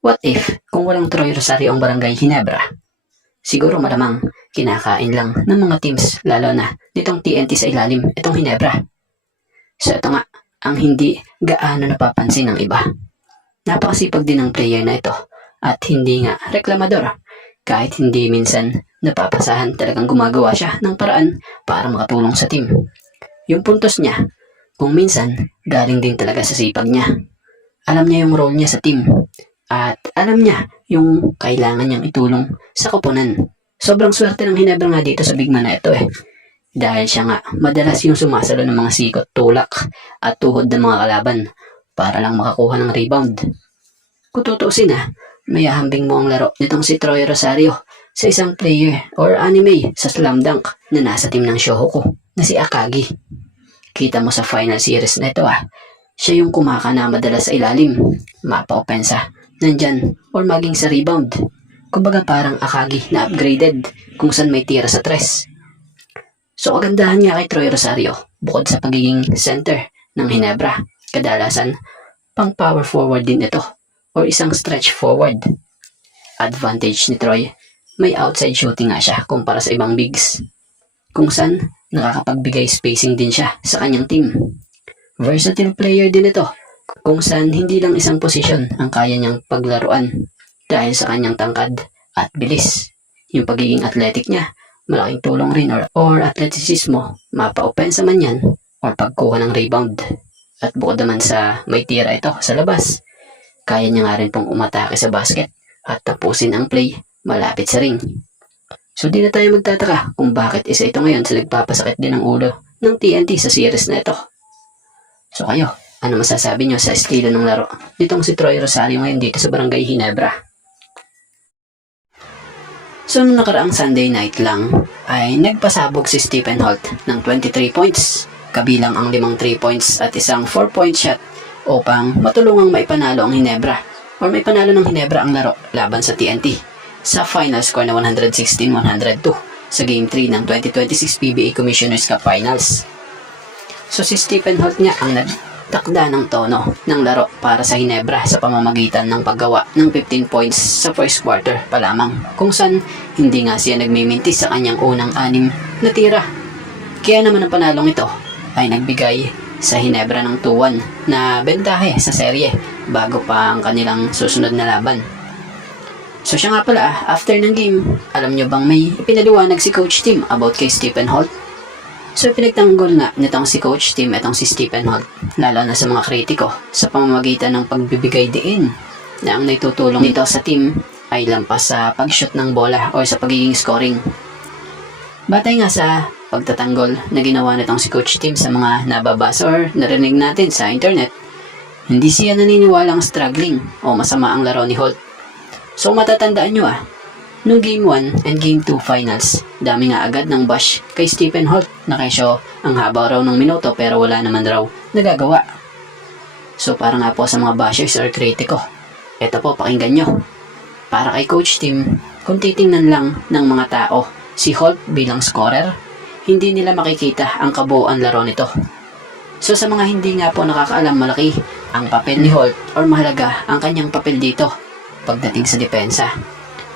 What if kung walang Troy Rosario ang Barangay Ginebra? Siguro malamang kinakain lang ng mga teams lalo na nitong TNT sa ilalim itong Ginebra. So ito nga ang hindi gaano napapansin ng iba. Napakasipag din ng player na ito at hindi nga reklamador. Kahit hindi minsan napapasahan, talagang gumagawa siya ng paraan para makatulong sa team. Yung puntos niya, kung minsan galing din talaga sa sipag niya. Alam niya yung role niya sa team at alam niya yung kailangan niyang itulong sa koponan. Sobrang swerte ng Ginebra nga dito sa big man na ito dahil siya nga madalas yung sumasalo ng mga sikot, tulak at tuhod ng mga kalaban para lang makakuha ng rebound. Kung tutuusin may ahambing mo ang laro nitong si Troy Rosario sa isang player or anime sa Slam Dunk na nasa team ng Shohoku na si Akagi. Kita mo sa final series na ito siya yung kumakana madalas sa ilalim, mapa-opensa, nandyan, or maging sa rebound. Kumbaga parang Akagi na upgraded kung saan may tira sa tres. So kagandahan nga kay Troy Rosario, bukod sa pagiging center ng Ginebra, kadalasan pang power forward din ito or isang stretch forward. Advantage ni Troy, may outside shooting nga siya kumpara sa ibang bigs, kung saan nakakapagbigay spacing din siya sa kanyang team. Versatile player din ito, kung saan hindi lang isang posisyon ang kaya niyang paglaruan dahil sa kanyang tangkad at bilis. Yung pagiging athletic niya, malaking tulong rin or atletisismo, mapa-opensa man yan or pagkuha ng rebound. At bukod naman sa may tira ito sa labas, kaya niya nga rin pong umatake sa basket at tapusin ang play malapit sa ring. So di na tayo magtataka kung bakit isa ito ngayon sa nagpapasakit din ng ulo ng TNT sa series na ito. So kayo, ano masasabi nyo sa estilo ng laro nitong si Troy Rosario ngayon dito sa Barangay Ginebra? So noong nakaraang Sunday night lang ay nagpasabog si Stephen Holt ng 23 points, kabilang ang 5 3 points at isang 4-point shot upang matulungang maipanalo ang Ginebra or maipanalo ng Ginebra ang laro laban sa TNT sa final score na 116-102 sa Game 3 ng 2026 PBA Commissioner's Cup Finals. So si Stephen Holt nga ang nagtakda ng tono ng laro para sa Ginebra sa pamamagitan ng paggawa ng 15 points sa first quarter pa lamang, kung saan hindi nga siya nagmimintis sa kanyang unang 6 na tira. Kaya naman ang panalong ito ay nagbigay sa Ginebra ng 2-1 na bentahe sa serye bago pa ang kanilang susunod na laban. So siya nga pala, after ng game, alam nyo bang may ipinaliwanag si Coach Tim about kay Stephen Holt? So pinagtanggol nga nitong si Coach Tim itong si Stephen Holt, lalo na sa mga kritiko, sa pamamagitan ng pagbibigay diin na ang naitutulong nito sa team ay lampas sa pag-shoot ng bola o sa pagiging scoring. Batay nga sa pagtatanggol na ginawa nitong si Coach Tim sa mga nababasa or narinig natin sa internet, hindi siya naniniwalang struggling o masama ang laro ni Holt. So matatandaan nyo nung Game 1 and Game 2 finals, dami nga agad ng bash kay Stephen Holt na kesyo ang haba raw ng minuto pero wala naman raw nagagawa. So para nga po sa mga bashers or kritiko, eto po pakinggan nyo. Para kay Coach Tim, kung titingnan lang ng mga tao si Holt bilang scorer, hindi nila makikita ang kabuuan laro nito. So sa mga hindi nga po nakakaalam, malaki ang papel ni Holt or mahalaga ang kanyang papel dito pagdating sa depensa.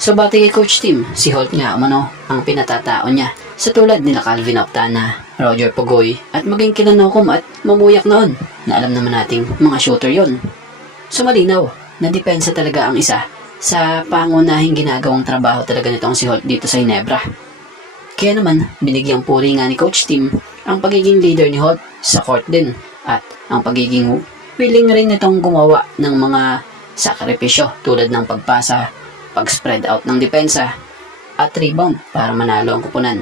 So batay kay Coach Tim, si Holt nga ang pinatatao niya sa tulad nila Calvin Optana, Roger Pugoy at maging kila Nokom at Mamuyak noon na alam naman nating mga shooter yon. So malinaw na depensa talaga ang isa sa pangunahing ginagawang trabaho talaga nitong si Holt dito sa Ginebra. Kaya naman binigyang puri nga ni Coach Tim ang pagiging leader ni Holt sa court din at ang pagiging willing rin nitong gumawa ng mga sakripisyo tulad ng pagpasa, pag-spread out ng depensa at rebound para manalo ang kupunan.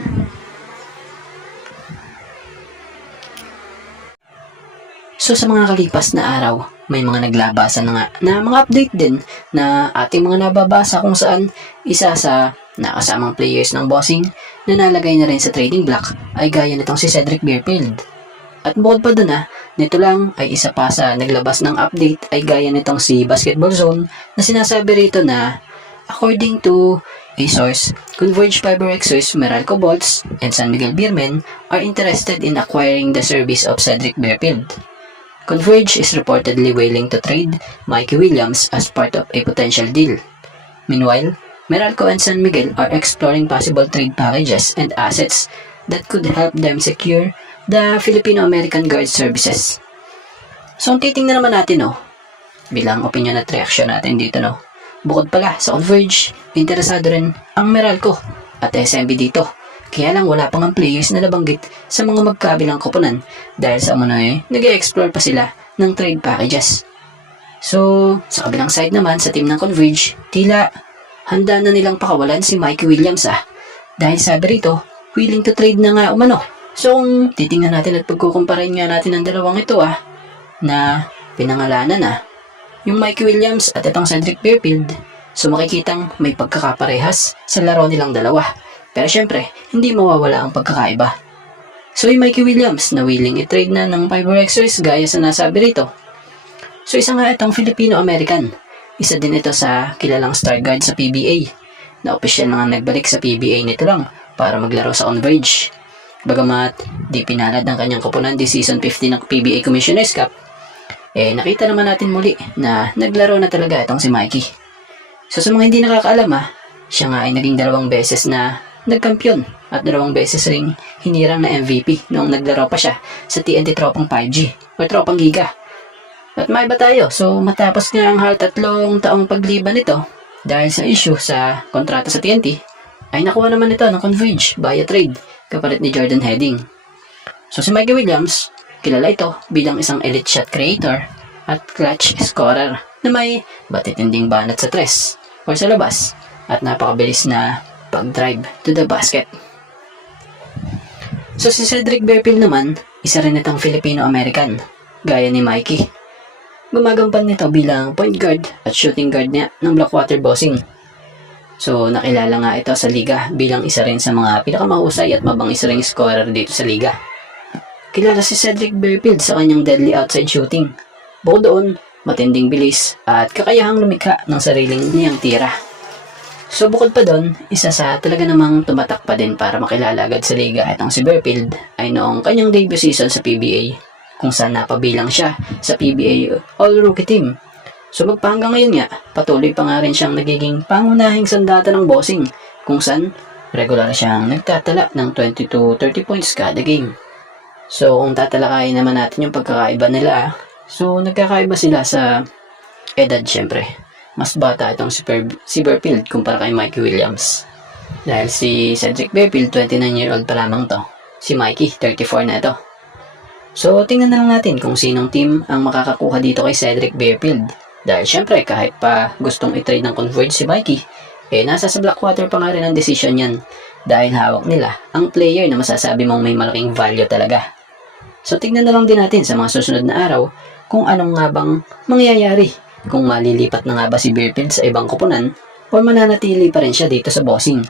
So sa mga kalipas na araw, may mga naglabasa na mga update din na ating mga nababasa kung saan isa sa nakasamang players ng bossing na nalagay na rin sa trading block ay gaya nitong si Cedric Beerfield. At bukod pa dun nito lang ay isa pa sa naglabas ng update ay gaya nitong si Basketball Zone na sinasabi rito na according to a source, Converge Fiber Exos, Meralco Bolts, and San Miguel Beermen are interested in acquiring the service of Cedric Beerfield. Converge is reportedly willing to trade Mikey Williams as part of a potential deal. Meanwhile, Meralco and San Miguel are exploring possible trade packages and assets that could help them secure the Filipino-American Guard services. So, ang titingnan naman natin, bilang opinion at reaction natin dito, bukod pala sa Converge, interesado rin ang Meralco at SMB dito. Kaya lang wala pang ang players na nabanggit sa mga magkabilang koponan dahil sa nag-e-explore pa sila ng trade packages. So, sa kabilang side naman sa team ng Converge, tila handa na nilang pakawalan si Mikey Williams dahil sabi rito, willing to trade na nga umano. So, kung titingnan natin at pagkukumparain nga natin ang dalawang ito na pinangalanan yung Mikey Williams at itong Cedric Fairfield, so makikitang may pagkakaparehas sa laro nilang dalawa. Pero syempre, hindi mawawala ang pagkakaiba. So yung Mikey Williams na willing i-trade na ng Fiberxers gaya sa nasabi rito. So isa nga itong Filipino-American. Isa din ito sa kilalang star guard sa PBA na opisyal na nagbalik sa PBA nito lang para maglaro sa Converge. Bagamat di pinalad ng kanyang koponan di season 15 ng PBA Commissioner's Cup, nakita naman natin muli na naglaro na talaga itong si Mikey. So sa mga hindi nakakaalam siya nga ay naging 2 beses na nagkampiyon at 2 beses ring hinirang na MVP noong naglaro pa siya sa TNT Tropang 5G o Tropang Giga. At may iba tayo, so matapos nga ang 3 taong pagliban nito dahil sa issue sa kontrata sa TNT, ay nakuha naman ito ng Converge via trade kapalit ni Jordan Heading. So si Mikey Williams, kilala ito bilang isang elite shot creator at clutch scorer na may batitinding banat sa tres o sa labas at napakabilis na pag-drive to the basket. So si Cedric Fairfield naman, isa rin itong Filipino-American, gaya ni Mikey. Gumagampan nito bilang point guard at shooting guard niya ng Blackwater Bossing. So nakilala nga ito sa liga bilang isa rin sa mga pinakamahusay at mabangis ring scorer dito sa liga. Kilala si Cedric Fairfield sa kanyang deadly outside shooting. Bukod doon, matinding bilis at kakayahang lumikha ng sariling niyang tira. So bukod pa doon, isa sa talaga namang tumatak pa din para makilala agad sa liga itong si Fairfield ay noong kanyang debut season sa PBA kung saan napabilang siya sa PBA All-Rookie Team. So magpahanggang ngayon patuloy pa nga rin siyang nagiging pangunahing sandata ng bossing kung saan regular siyang nagtatala ng 20 to 30 points kada game. So kung tatalakayin naman natin yung pagkakaiba nila, so nagkakaiba sila sa edad syempre. Mas bata itong si Fairfield kumpara kay Mikey Williams. Dahil si Cedric Fairfield, 29-year-old pa lamang to. Si Mikey, 34 na ito. So, tingnan na lang natin kung sinong team ang makakakuha dito kay Cedric Fairfield. Dahil syempre, kahit pa gustong i-trade ng Converge si Mikey, nasa sa Blackwater pa nga rin ang decision yan. Dahil hawak nila ang player na masasabi mong may malaking value talaga. So, tingnan na lang din natin sa mga susunod na araw kung anong nga bang mangyayari. Kung malilipat na nga ba si Fairfield sa ibang koponan o mananatili pa rin siya dito sa bossing.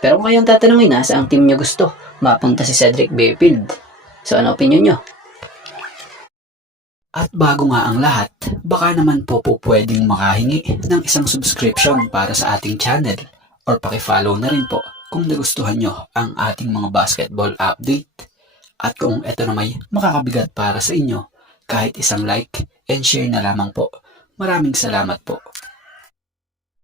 Pero kung kayong tatanungin sa ang team nyo gusto, mapunta si Cedric Fairfield. So ano opinion nyo? At bago nga ang lahat, baka naman po pwedeng makahingi ng isang subscription para sa ating channel or pakifollow na rin po kung nagustuhan nyo ang ating mga basketball update. At kung ito na may makakabigat para sa inyo, kahit isang like and share na lamang po. Maraming salamat po.